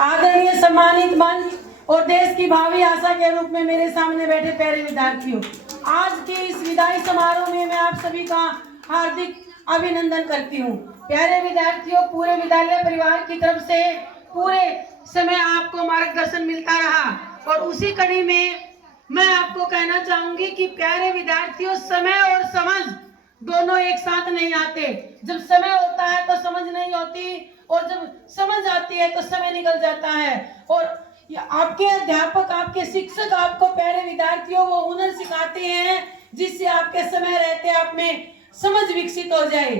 आदरणीय सम्मानित मंच और देश की भावी आशा के रूप में मेरे सामने बैठे प्यारे विद्यार्थियों, आज के इस विदाई समारोह में मैं आप सभी का हार्दिक अभिनंदन करती हूँ। प्यारे विद्यार्थियों, पूरे विद्यालय परिवार की तरफ से पूरे समय आपको मार्गदर्शन मिलता रहा और उसी कड़ी में मैं आपको कहना चाहूंगी कि प्यारे विद्यार्थियों, समय और समझ दोनों एक साथ नहीं आते। जब समय होता है तो समझ नहीं होती और जब समझ आती है तो समय निकल जाता है। और आपके अध्यापक, आपके शिक्षक आपको प्यारे विद्यार्थियों वो हुनर सिखाते हैं जिससे आपके समय रहते आप में समझ विकसित हो जाए,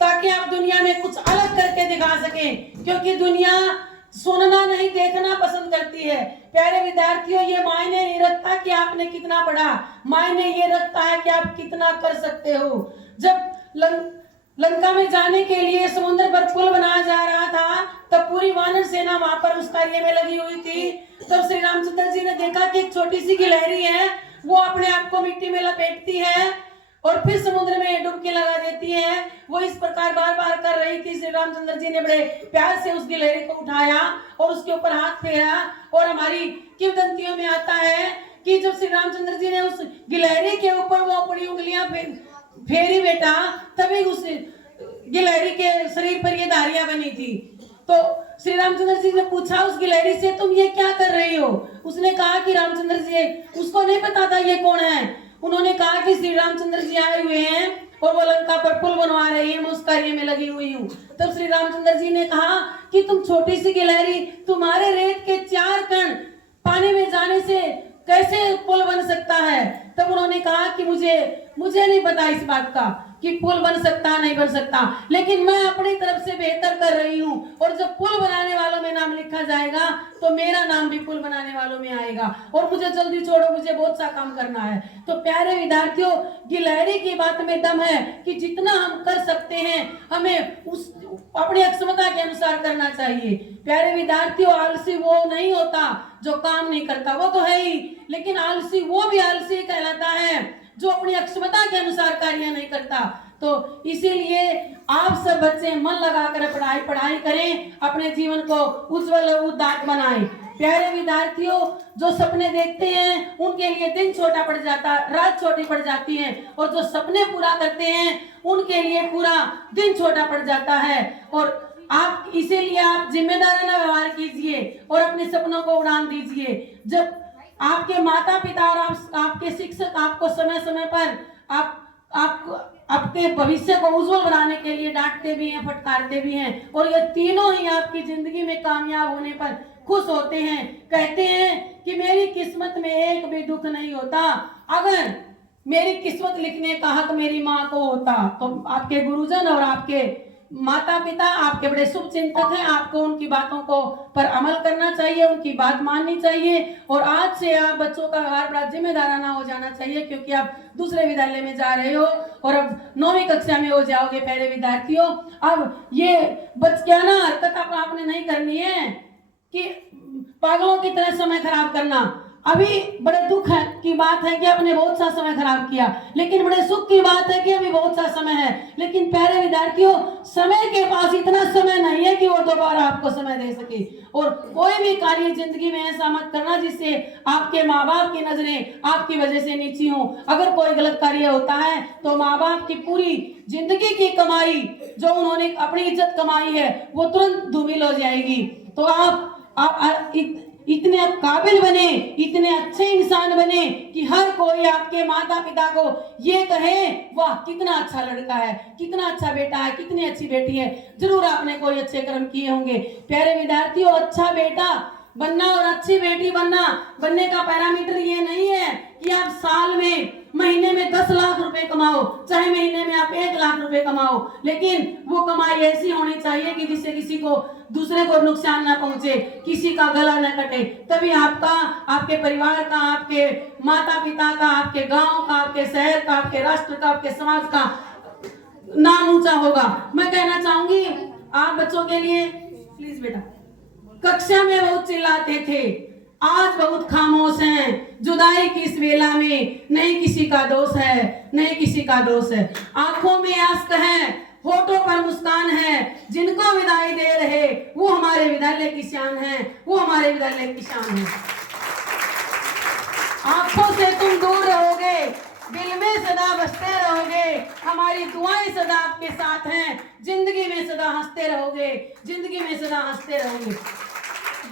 ताकि आप दुनिया में कुछ अलग करके दिखा सकें। क्योंकि दुनिया सुनना नहीं, देखना पसंद करती है। प्यारे विद्यार्थियों, ये मायने नहीं रखता कि आपने कितना पढ़ा, मायने ये रखता है कि आप कितना कर सकते हो। जब लंका में जाने के लिए समुद्र पर पुल बनाया जा रहा था तब पूरी वानर सेना वहां पर उस कार्य में लगी हुई थी। तब श्री रामचंद्र जी ने देखा कि एक छोटी सी गिलहरी है, वो अपने आप को मिट्टी में लपेटती है और फिर समुद्र में डुबकी लगा देती है। वो इस प्रकार बार बार कर रही थी। श्री रामचंद्र जी ने बड़े प्यार से उस गिलहरी को उठाया और उसके ऊपर हाथ फेरा। और हमारी किंवदंतियों में आता है कि जब श्री रामचंद्र जी ने उस गिलहरी के ऊपर वो अपनी उंगलियां फेरी बेटा, तभी उस गिलहरी के शरीर पर ये धारियां बनी थी। तो श्री रामचंद्र जी ने पूछा उस गिलहरी से, तुम ये क्या कर रही हो? उसने कहा कि रामचंद्र जी, उसको नहीं पता था ये कौन है। उन्होंने कहा कि श्री रामचंद्र जी आए हुए हैं और वो लंका पर पुल बनवा रही है, मैं उस कार्य में लगी हुई हूँ। तब श्री रामचंद्र जी ने कहा कि तुम छोटी सी गिलहरी, तुम्हारे रेत के 4 कण पानी में जाने से कैसे पुल बन सकता है? तब उन्होंने कहा कि मुझे नहीं पता इस बात का कि पुल बन सकता नहीं बन सकता, लेकिन मैं अपनी तरफ से बेहतर कर रही हूँ। और जब पुल बनाने वालों में नाम लिखा जाएगा तो मेरा नाम भी पुल बनाने वालों में आएगा। और मुझे जल्दी छोड़ो, मुझे बहुत सा काम करना है। तो प्यारे विद्यार्थियों, गिलहरी की बात में दम है कि जितना हम कर सकते हैं हमें उस अपनी क्षमता के अनुसार करना चाहिए। प्यारे विद्यार्थियों, आलसी वो नहीं होता जो काम नहीं करता, वो तो है ही, लेकिन आलसी वो भी आलसी कहलाता है जो अपनी क्षमता के अनुसार कार्य नहीं करता। तो इसीलिए आप सब बच्चे मन लगाकर पढ़ाई करें, अपने जीवन को उज्जवल और उदात्त बनाएं। प्यारे विद्यार्थियों, जो सपने देखते हैं उनके लिए दिन छोटा पड़ जाता, रात छोटी पड़ जाती है, और जो सपने पूरा करते हैं उनके लिए पूरा दिन छोटा पड़ जाता है। और आप इसीलिए आप जिम्मेदाराना व्यवहार कीजिए और अपने सपनों को उड़ान दीजिए। जब आपके माता पिता और आपके शिक्षक आपको समय समय पर आपके भविष्य को उज्जवल बनाने के लिए डांटते भी हैं, फटकारते भी हैं, और ये तीनों ही आपकी जिंदगी में कामयाब होने पर खुश होते हैं। कहते हैं कि मेरी किस्मत में एक भी दुख नहीं होता, अगर मेरी किस्मत लिखने का हक मेरी माँ को होता। तो आपके गुरुजन और आपके माता पिता आपके बड़े शुभ चिंतक हैं, आपको उनकी बातों को पर अमल करना चाहिए, उनकी बात माननी चाहिए। और आज से आप बच्चों का व्यवहार बड़ा जिम्मेदाराना हो जाना चाहिए, क्योंकि आप दूसरे विद्यालय में जा रहे हो और अब 9वीं कक्षा में हो जाओगे। प्यारे विद्यार्थियों, अब ये बचकाना हरकत आपने नहीं करनी है कि पागलों की तरह समय खराब करना। अभी बड़े दुख है की बात है कि आपने बहुत सा समय खराब किया, लेकिन बड़े सुख की बात है कि अभी बहुत सा समय है। लेकिन प्यारे विद्यार्थियों, समय के पास इतना समय नहीं है कि वो दोबारा आपको समय दे सके। और कोई भी कार्य जिंदगी में ऐसा मत करना जिससे आपके माँ बाप की नजरें आपकी वजह से नीची हो। अगर कोई गलत कार्य होता है तो माँ बाप की पूरी जिंदगी की कमाई, जो उन्होंने अपनी इज्जत कमाई है, वो तुरंत धूमिल हो जाएगी। तो आप इतने काबिल बने, इतने अच्छे इंसान बने कि हर कोई आपके माता पिता को ये कहे, वाह कितना अच्छा लड़का है, कितना अच्छा बेटा है, कितनी अच्छी बेटी है। जरूर आपने कोई अच्छे कर्म किए होंगे। प्यारे विद्यार्थियों, अच्छा बेटा बनना और अच्छी बेटी बनने का पैरामीटर ये नहीं है कि आप साल में महीने में 10 लाख रुपए कमाओ, चाहे महीने में आप 1 लाख रुपए कमाओ, लेकिन वो कमाई ऐसी होनी चाहिए कि जिससे किसी को दूसरे को नुकसान ना पहुंचे, किसी का गला न कटे। तभी आपका, आपके परिवार का, आपके माता पिता का, आपके गांव का, आपके शहर का, आपके राष्ट्र का, आपके समाज का नाम ऊंचा होगा। मैं कहना चाहूंगी आप बच्चों के लिए, प्लीज बेटा, कक्षा में बहुत चिल्लाते थे, आज बहुत खामोश हैं। जुदाई की इस वेला में नहीं किसी का दोष है, नहीं किसी का दोष है। आंखों में आस्क है, होठों पर मुस्कान है, जिनको विदाई दे रहे वो हमारे विद्यालय की शान है, वो हमारे विद्यालय की शान है। आंखों से तुम दूर रहोगे, दिल में सदा बसते रहोगे, हमारी दुआएं सदा आपके साथ हैं, जिंदगी में सदा हंसते रहोगे, जिंदगी में सदा हंसते रहोगे।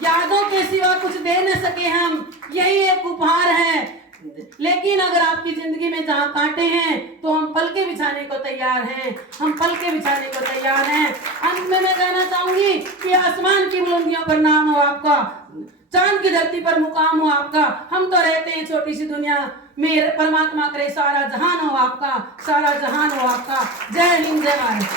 यादों के सिवा कुछ दे न सके हम, यही एक उपहार है, लेकिन अगर आपकी जिंदगी में जहाँ कांटे हैं तो हम पल के बिछाने को तैयार हैं, हम पल के बिछाने को तैयार हैं। अंत में मैं कहना चाहूंगी कि आसमान की बुलंदियों पर नाम हो आपका, चांद की धरती पर मुकाम हो आपका, हम तो रहते हैं छोटी सी दुनिया में, परमात्मा करे सारा जहान हो आपका, सारा जहान हो आपका। जय हिंद, जय भारत।